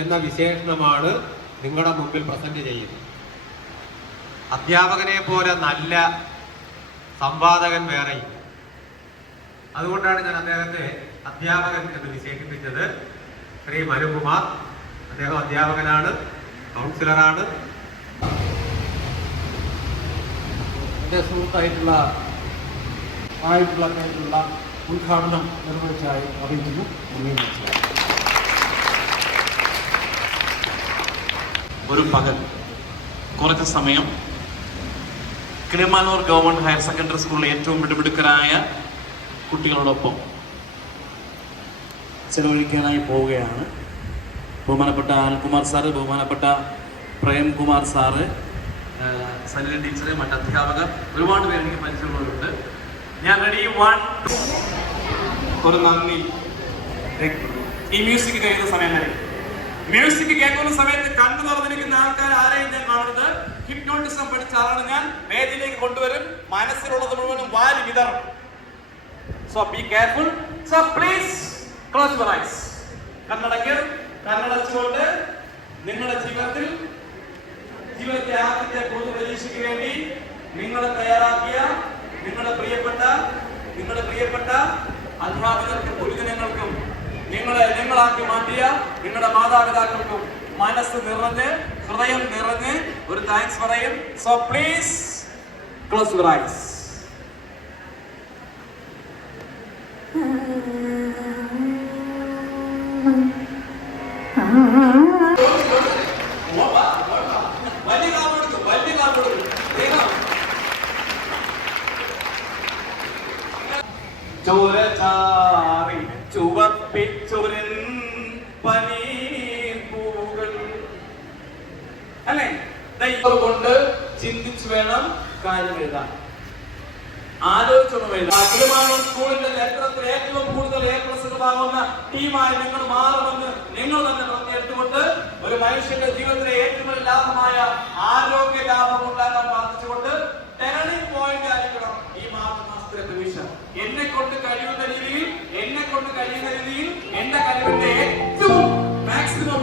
എന്ന വിശേഷണമാണ് നിങ്ങളുടെ മുമ്പിൽ പ്രസന്റ് ചെയ്യുന്നത്. അധ്യാപകനെ പോലെ നല്ല സംവാദകൻ വേറെയില്ല അതുകൊണ്ടാണ് ഞാൻ അദ്ദേഹത്തെ അധ്യാപകൻ എന്ന് വിശേഷിപ്പിച്ചത്. ശ്രീ മനുകുമാർ അദ്ദേഹം അധ്യാപകനാണ് കൗൺസിലറാണ്. എന്റെ സുഹൃത്തായിട്ടുള്ള ആയിട്ടുള്ള ഉദ്ഘാടനം നിർവഹിച്ചായി അറിയിക്കുന്നു. ഒരു പകൽ. കുറച്ച് സമയം. കിളിമാനൂർ ഗവൺമെന്റ് ഹയർ സെക്കൻഡറി സ്കൂളിലെ ഏറ്റവും മിടുമിടുക്കരായ കുട്ടികളോടൊപ്പം ചെലവഴിക്കാനായി പോവുകയാണ് ബഹുമാനപ്പെട്ട അനിൽകുമാർ സാറ് ബഹുമാനപ്പെട്ട പ്രേംകുമാർ സാറ് സനിൽ ടീച്ചർ മറ്റ് അധ്യാപകർ ഒരുപാട് പേര് എനിക്ക് പരിചയമുള്ളവരുണ്ട്. ഞാൻ റെഡി വൺ ഒരു നന്ദി. ഈ മ്യൂസിക് കഴിയുന്ന സമയം വരെ. മ്യൂസിക് കേൾക്കുന്ന സമയത്ത് കണ്ണു തുറന്നിരിക്കുന്ന ആൾക്കാർ ആരെയും ഞാൻ കാണുന്നത് ഹിപ്നോട്ടിസം പഠിച്ച ആളാണ് ഞാൻ. വേദിയിലേക്ക് കൊണ്ടുവരും. മനസ്സിലുള്ളത് മുഴുവനും വാരി വിതറും. So be careful so please close your eyes കണ്ണടയ്ക്ക്. കണ്ണടച്ചുകൊണ്ട് നിങ്ങളുടെ ജീവിതത്തിൽ ജീവിതത്തെ ആദ്യത്തെ പൊതു പരീക്ഷയ്ക്ക് വേണ്ടി നിങ്ങൾ തയ്യാറാക്കിയ നിങ്ങളുടെ പ്രിയപ്പെട്ട നിങ്ങളുടെ പ്രിയപ്പെട്ട അധ്യാപകർക്കും ഗുരുജനങ്ങൾക്കും നിങ്ങളെ നിങ്ങളാക്കി മാറ്റിയ നിങ്ങളുടെ മാതാപിതാക്കൾക്കും മനസ്സ് നിറഞ്ഞ് ഹൃദയം നിറഞ്ഞ് ഒരു താങ്ക്സ് പറയും. So please close your eyes ചോര ചുവപ്പിച്ചൊരൻ പനീർപൂകൾ അല്ലേ? കൊണ്ട് ചിന്തിച്ചു വേണം കാര്യം എഴുതാൻ. ആലോചിച്ചൊന്നും സ്കൂളിന്റെ ചരിത്രത്തിൽ ഏറ്റവും കൂടുതൽ എ പ്ലസുകൾ വാങ്ങുന്ന ടീമായി നിങ്ങൾ മാറുമെന്ന് നിങ്ങൾ തന്നെ പറഞ്ഞെടുത്തുകൊണ്ട് ഒരു മനുഷ്യന്റെ ജീവിതത്തിലെ ഏറ്റവും ലാഭമായ ആരോഗ്യ ലാഭം ഉണ്ടാക്കാൻ പ്രാർത്ഥിച്ചുകൊണ്ട് ടേണിംഗ് പോയിന്റ് ആയിരിക്കണം ഈ മാർച്ച് മാസത്തിലെ പരീക്ഷ എന്നെ കൊണ്ട് കഴിയുന്ന രീതിയിൽ കൊണ്ട് കഴിയുന്ന രീതിയിൽ എന്റെ കഴിവിന്റെ ഏറ്റവും മാക്സിമം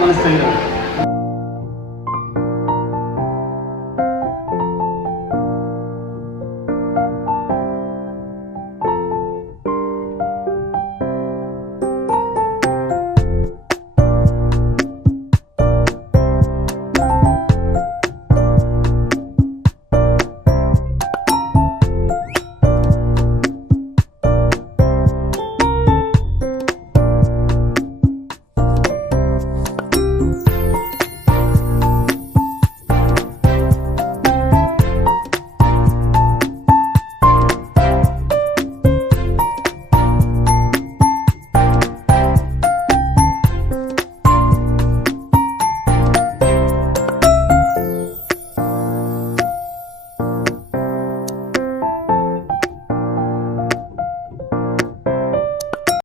മനസ്സിലായി